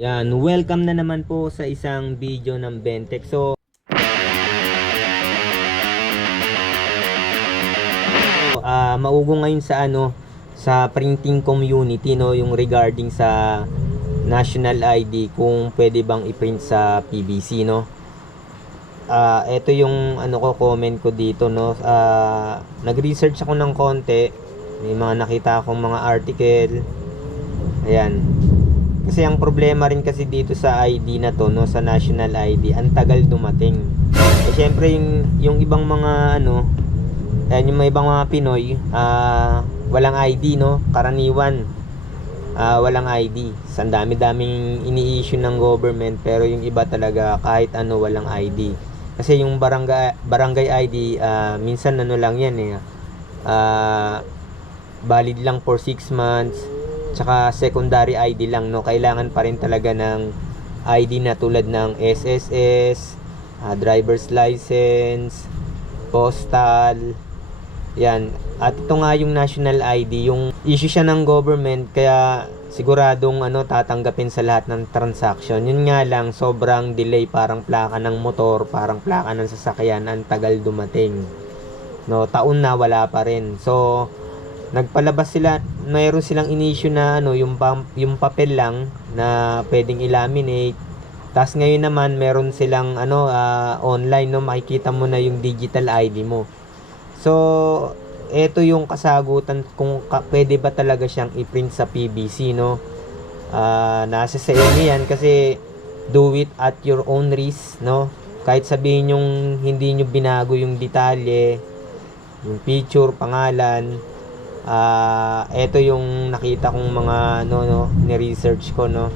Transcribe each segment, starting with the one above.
Yan, welcome na naman po sa isang video ng Bentek. So, maugo ngayon sa sa printing community, no, yung regarding sa national ID, kung pwede bang i-print sa PVC, no. Ito yung comment ko dito, no. Nag-research ako ng konti. May mga nakita akong mga article. Ayan. Kasi ang problema rin kasi dito sa ID na to, no, sa national ID, ang tagal dumating. Syempre yung ibang mga yung may ibang mga Pinoy, walang ID, no, karaniwan. Walang ID. Ang dami-daming ini-issue ng government, pero yung iba talaga kahit walang ID. Kasi yung barangay ID, minsan lang yan valid lang for 6 months. Tsaka secondary ID lang, no. Kailangan pa rin talaga ng ID na tulad ng SSS, driver's license, postal. Yan. At ito nga yung national ID, yung issue siya ng government, kaya siguradong tatanggapin sa lahat ng transaction. Yun nga lang, sobrang delay, parang plaka ng motor, parang plaka ng sasakyan, ang tagal dumating. No, taon na wala pa rin. So, nagpalabas sila, mayroon silang in-issue na yung papel lang na pwedeng i-laminate. Tapos ngayon naman meron silang online, no, makikita mo na yung digital ID mo. So, ito yung kasagutan kung pwede ba talaga siyang i-print sa PVC, no. Nasa sa inyo yan, kasi do it at your own risk, no. Kahit sabihin yung hindi nyo binago yung detalye, yung picture, pangalan. Ito yung nakita kong mga ni-research ko, no.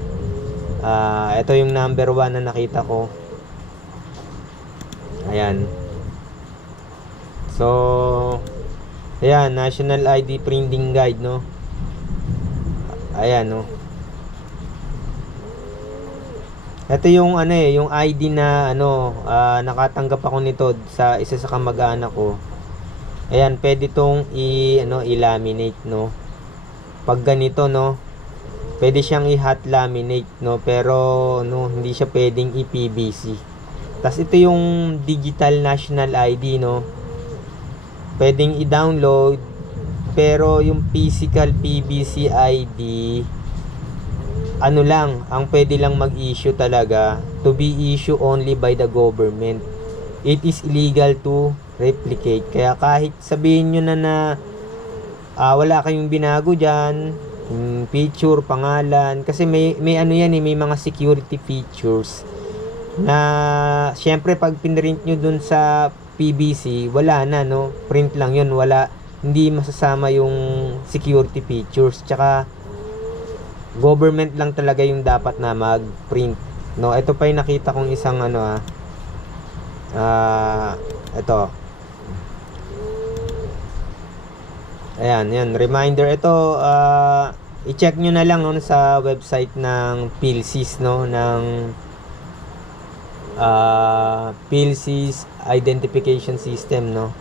Ito yung number 1 na nakita ko. Ayan. So, ayan, National ID Printing Guide, no. Ayan, no. Ito yung yung ID na nakatanggap ako nito sa isa sa kamag-anak ko. Ayan, pwede tong i-laminate, no. Pag ganito, no, pwede siyang i-hot laminate, no, pero hindi siya pwedeng i-PVC. Tas ito yung digital national ID, no. Pwedeng i-download, pero yung physical PVC ID, lang, ang pwede lang mag-issue talaga, to be issued only by the government. It is illegal to replicate. Kaya kahit sabihin nyo na wala kayong binago dyan, picture, pangalan, kasi may yan may mga security features na syempre pag pinrint nyo dun sa PVC, wala na, no, print lang yun, hindi masasama yung security features. Tsaka government lang talaga yung dapat na mag-print, no. Ito pa yung nakita kong isang ito. Ayan, yan, reminder. Ito, i-check nyo na lang sa website ng PhilSys, no, ng PhilSys Identification System, no.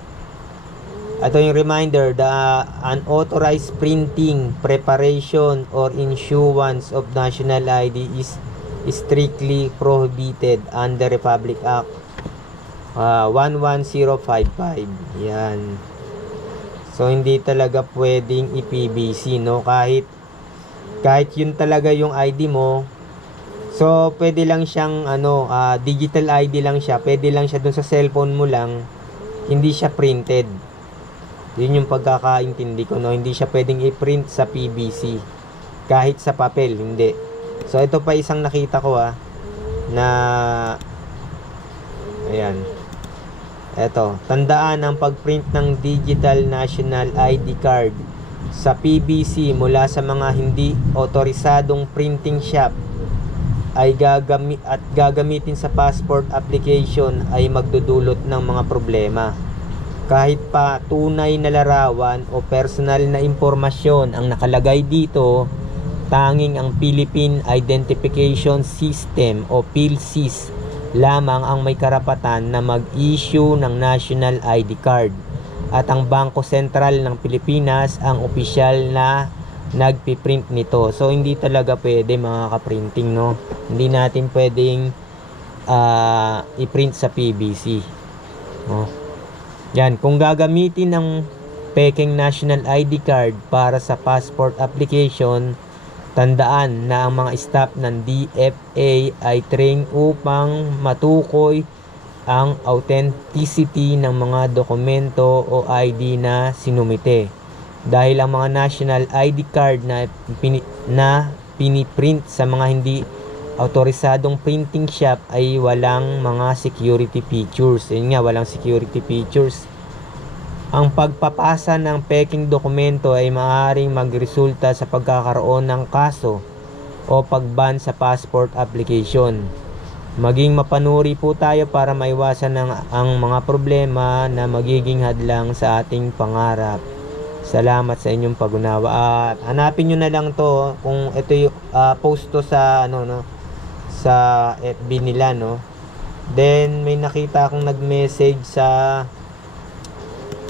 Ito yung reminder, the unauthorized printing, preparation, or issuance of national ID is strictly prohibited under Republic Act 11055. Yan. So, hindi talaga pwedeng i-PVC, no? Kahit yun talaga yung ID mo. So, pwede lang siyang, digital ID lang siya. Pwede lang siya dun sa cellphone mo lang. Hindi siya printed. Yun yung pagkakaintindi ko, no? Hindi siya pwedeng i-print sa PVC. Kahit sa papel, hindi. So, ito pa isang nakita ko, na, ayan. Eto, tandaan, ang pagprint ng digital national ID card sa PVC mula sa mga hindi otorisadong printing shop ay gagamitin sa passport application ay magdudulot ng mga problema. Kahit pa tunay na larawan o personal na impormasyon ang nakalagay dito, tanging ang Philippine Identification System o PhilSys lamang ang may karapatan na mag-issue ng national ID card, at ang Bangko Sentral ng Pilipinas ang opisyal na nagpiprint nito. So hindi talaga pwede mga kaprinting, no? Hindi natin pwedeng i-print sa PVC, no? Yan, kung gagamitin ng peking national ID card para sa passport application, tandaan na ang mga staff ng DFA ay trained upang matukoy ang authenticity ng mga dokumento o ID na sinumite. Dahil ang mga national ID card na piniprint sa mga hindi autorisadong printing shop ay walang mga security features. Yun nga, walang security features. Ang pagpapasa ng peking dokumento ay maaaring magresulta sa pagkakaroon ng kaso o pagban sa passport application. Maging mapanuri po tayo para maiwasan ang mga problema na magiging hadlang sa ating pangarap. Salamat sa inyong pag-unawa. At hanapin nyo na lang to kung ito yung post to sa sa FB nila, no. Then may nakita akong nag-message sa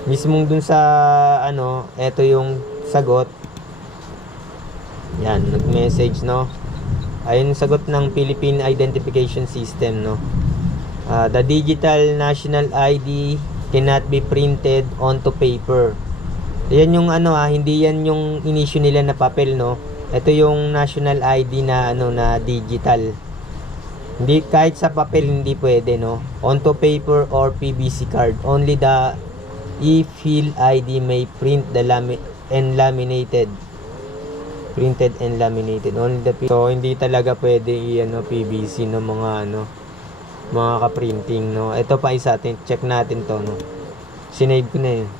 mismong dun sa ito yung sagot. Yan, nag-message, no. Ayun sagot ng Philippine Identification System, no. The digital national ID cannot be printed onto paper. Yan yung hindi yan yung in-issue nila na papel, no. Ito yung national ID na na digital. Hindi, kahit sa papel hindi pwede, no. Onto paper or PVC card. Only the e-fill ID may print the laminated. Printed and laminated. Only the so hindi talaga pwede PVC no mga ka-printing, no. Ito pa isa, check natin to, no. Sinave ko na yun.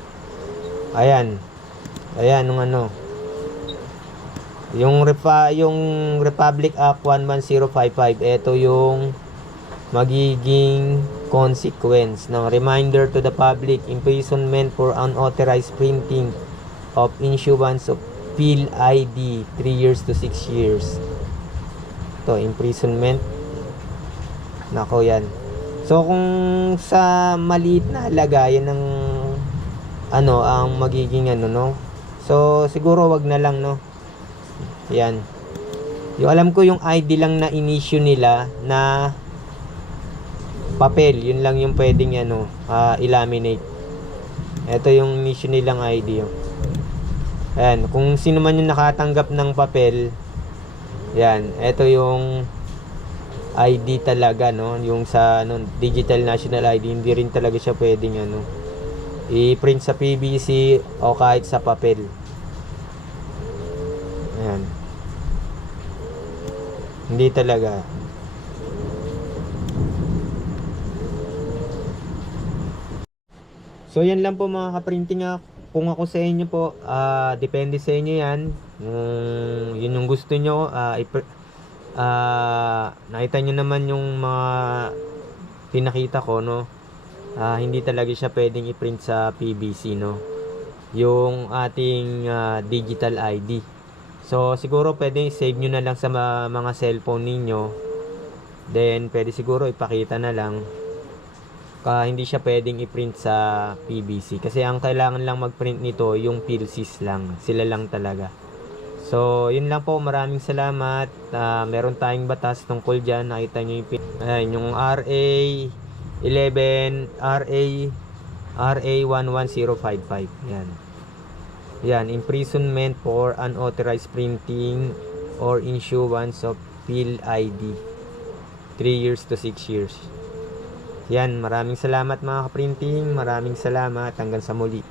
Ayan. Ayan yung Republic Act 11055, ito yung magiging consequence ng reminder to the public, imprisonment for unauthorized printing of issuance of PhilID ID 3 years to 6 years. To imprisonment. Nako yan. So kung sa maliit na halaga yan ang ang magiging no. So siguro wag na lang, no. Yan. Yung alam ko yung ID lang na in-issue nila na papel, yun lang yung pwedeng i-laminate. Ito yung issue nilang ID. Ayan, kung sino man yung nakatanggap ng papel, yan, ito yung ID talaga, no, yung sa digital national ID, hindi rin talaga siya pwedeng i-print sa PVC o kahit sa papel. Ayan. Hindi talaga. So yan lang po mga ka-printing. Kung ako sa inyo po, depende sa inyo yan. Yun yung gusto nyo. Nakita nyo naman yung mga pinakita ko, no. Hindi talaga siya pwedeng i-print sa PVC, no, yung ating digital ID. So siguro pwedeng save nyo na lang sa mga cellphone ninyo. Then pwede siguro ipakita na lang. Hindi siya pwedeng i-print sa PVC kasi ang kailangan lang mag-print nito yung PhilSys lang. Sila lang talaga. So yun lang po, maraming salamat. Meron tayong batas tungkol dyan. Nakita nyo yung RA 11055. Yan, imprisonment for unauthorized printing or issuance of PhilID 3 years to 6 years. Yan, maraming salamat mga ka-printing. Maraming salamat. Hanggang sa muli.